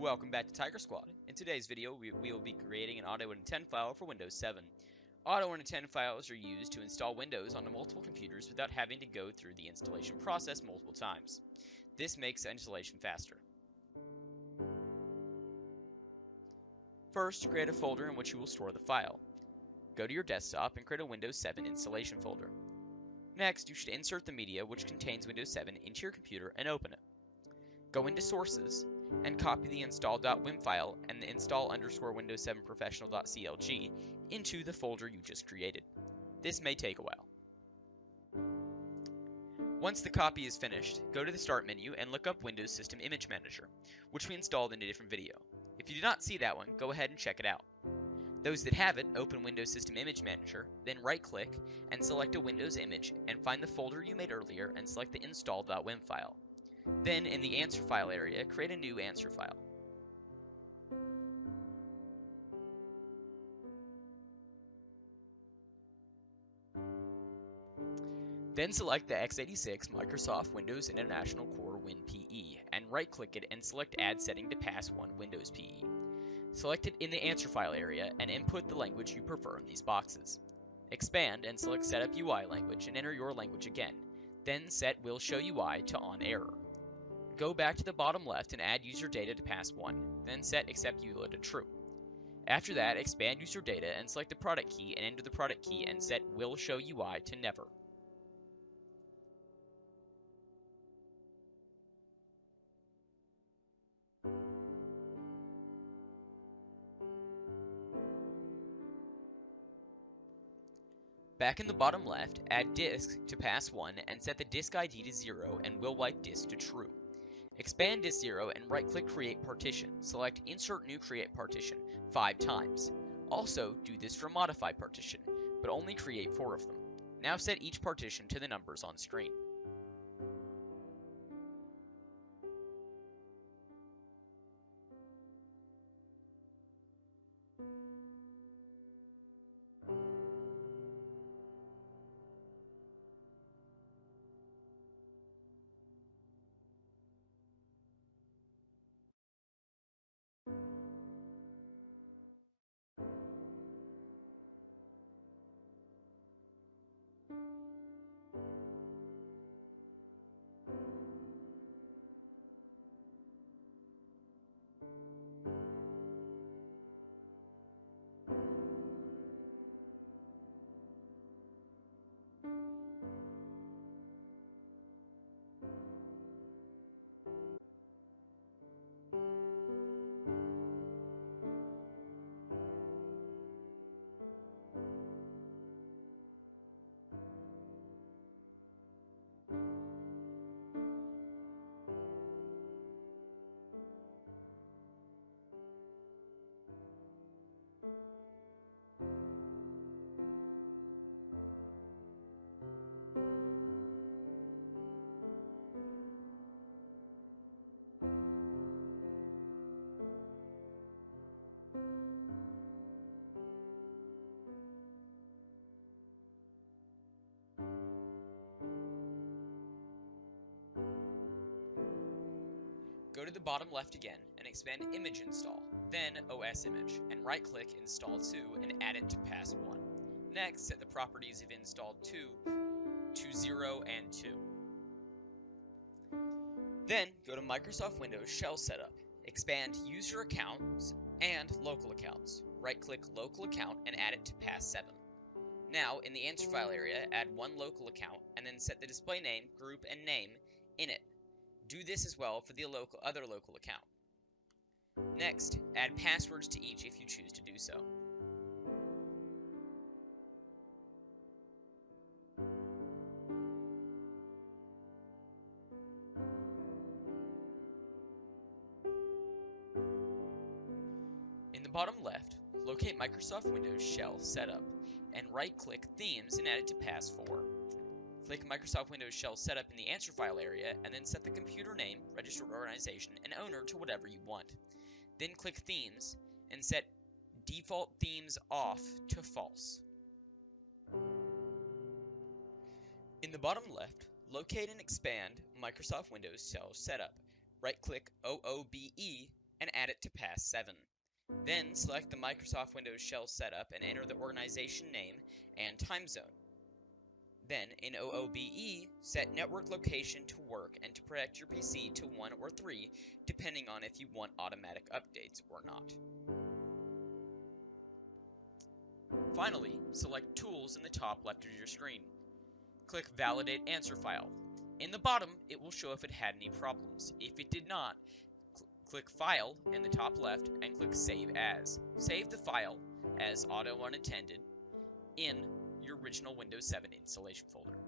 Welcome back to Tiger Squad. In today's video, we will be creating an Autounattend file for Windows 7. Autounattend files are used to install Windows onto multiple computers without having to go through the installation process multiple times. This makes installation faster. First, create a folder in which you will store the file. Go to your desktop and create a Windows 7 installation folder. Next, you should insert the media which contains Windows 7 into your computer and open it. Go into Sources and copy the install.wim file and the install_Windows 7 professional.clg into the folder you just created. This may take a while. Once the copy is finished, go to the Start menu and look up Windows System Image Manager, which we installed in a different video. If you did not see that one, go ahead and check it out. Those that have it, open Windows System Image Manager, then right-click and select a Windows image and find the folder you made earlier and select the install.wim file. Then, in the answer file area, create a new answer file. Then select the x86 Microsoft Windows International Core WinPE and right-click it and select Add Setting to Pass 1 Windows PE. Select it in the answer file area and input the language you prefer in these boxes. Expand and select Setup UI Language and enter your language again. Then set Will Show UI to On Error. Go back to the bottom left and add user data to pass 1, then set Accept ULA to True. After that, expand user data and select the product key and enter the product key and set Will Show UI to Never. Back in the bottom left, add disk to pass 1 and set the disk ID to 0 and will wipe disk to true. Expand disk 0 and right-click Create Partition. Select Insert New Create Partition 5 times. Also, do this for Modify Partition, but only create 4 of them. Now set each partition to the numbers on screen. Go to the bottom left again and expand Image Install, then OS Image, and right-click Install to and add it to pass 1. Next, set the properties of Install 2 to 0 and 2. Then, go to Microsoft Windows Shell Setup, expand User Accounts and Local Accounts. Right-click Local Account and add it to pass 7. Now, in the answer file area, add one local account and then set the display name, group, and name in it. Do this as well for the other local account. Next, add passwords to each if you choose to do so. In the bottom left, locate Microsoft Windows Shell Setup and right-click Themes and add it to pass 4. Click Microsoft Windows Shell Setup in the answer file area and then set the computer name, registered organization, and owner to whatever you want. Then click Themes and set Default Themes Off to False. In the bottom left, locate and expand Microsoft Windows Shell Setup. Right-click OOBE and add it to Pass 7. Then select the Microsoft Windows Shell setup and enter the organization name and time zone. Then, in OOBE, set network location to work and to protect your PC to 1 or 3, depending on if you want automatic updates or not. Finally, select Tools in the top left of your screen. Click Validate Answer File. In the bottom, it will show if it had any problems. If it did not, click File in the top left and click Save As. Save the file as Autounattended in your original Windows 7 installation folder.